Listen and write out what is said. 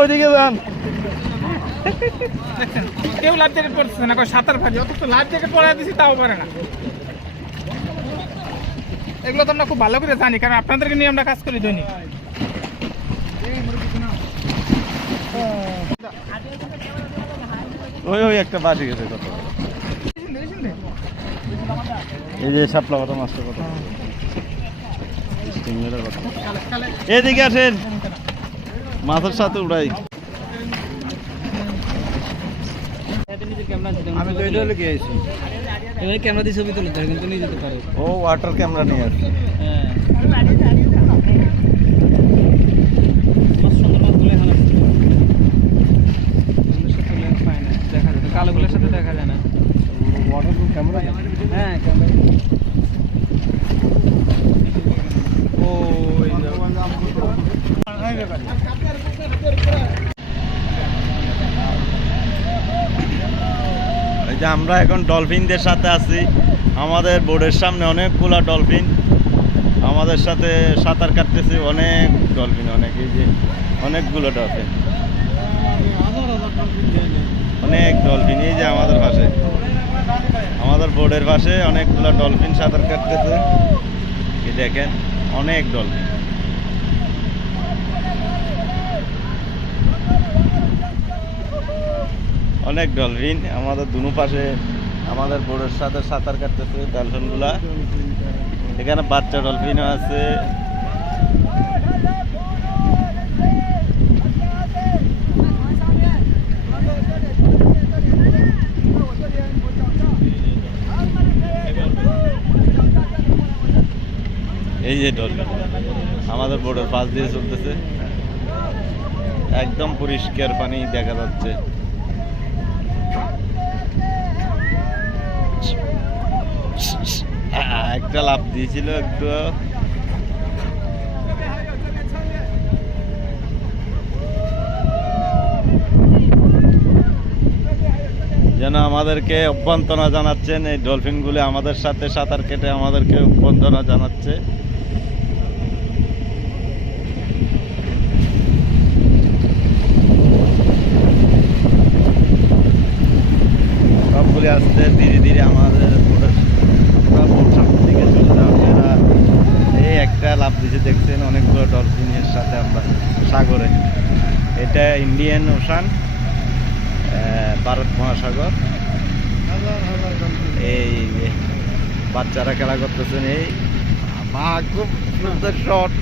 ওইদিকে যান। কেউ লাইফ জ্যাকেট পড়তেছে না সাঁতার ভাজি অথচ লাইফ জ্যাকেট পরে দিছি তাও পারে না। এগুলো তো আমরা খুব ভালো করে জানি কারণ আপনাদেরকে নিয়ে আমরা কাজ করি দৈনিক। ওই ওই একটা বাসি গেছে কত এই যে শাপলা কত মাছটা কত এদিকে আসেন। মাছের সাথে উড়াই। আমি তো এটা লেগে আইছি? ক্যামেরা দিয়ে ছবি তুলে দেয় কিন্তু নিয়ে যেতে পারে। ও ওয়াটার ক্যামেরা নিয়ে আসছে। হ্যাঁ কালোগুলোর সাথে দেখা যায় না ওয়াটার ক্যামেরা হ্যাঁ ক্যামেরা এই যে আমরা এখন ডলফিনদের সাথে আছি। আমাদের বোর্ডের সামনে অনেকগুলা ডলফিন। আমাদের সাথে সাঁতার কাটতেছে অনেক ডলফিন, অনেক এই যে অনেকগুলো ডলফিন। অনেক ডলফিন, এই যে আমাদের পাশে। আমাদের বোর্ডের পাশে অনেকগুলো ডলফিন সাঁতার কাটতেছে। দেখেন, অনেক ডলফিন। অনেক ডলফিন আমাদের দুনো পাশে, আমাদের বোর্ডের সাথে সাঁতার কাটতেছে ডলফিনগুলা এখানে বাচ্চা ডলফিনও আছে। এই যে ডলফিন আমাদের বোর্ডের পাশ দিয়ে চলতেছে। একদম পরিষ্কার পানি দেখা যাচ্ছে। একটা লাভ দিয়েছিল একটু। যেন আমাদেরকে অভ্যন্তনা জানাচ্ছেন, এই ডলফিনগুলি আমাদের সাথে সাঁতার কেটে আমাদেরকে অভ্যন্তনা জানাচ্ছে। সবগুলি আসতে ধীরে ধীরে আমাদের যে দেখছেন, অনেকগুলো ডলফিনের সাথে আমরা সাগরে। এটা ইন্ডিয়ান ওশান ভারত মহাসাগর। এই বাচ্চারা খেলা করতেছেন, এই খুব সুন্দর শট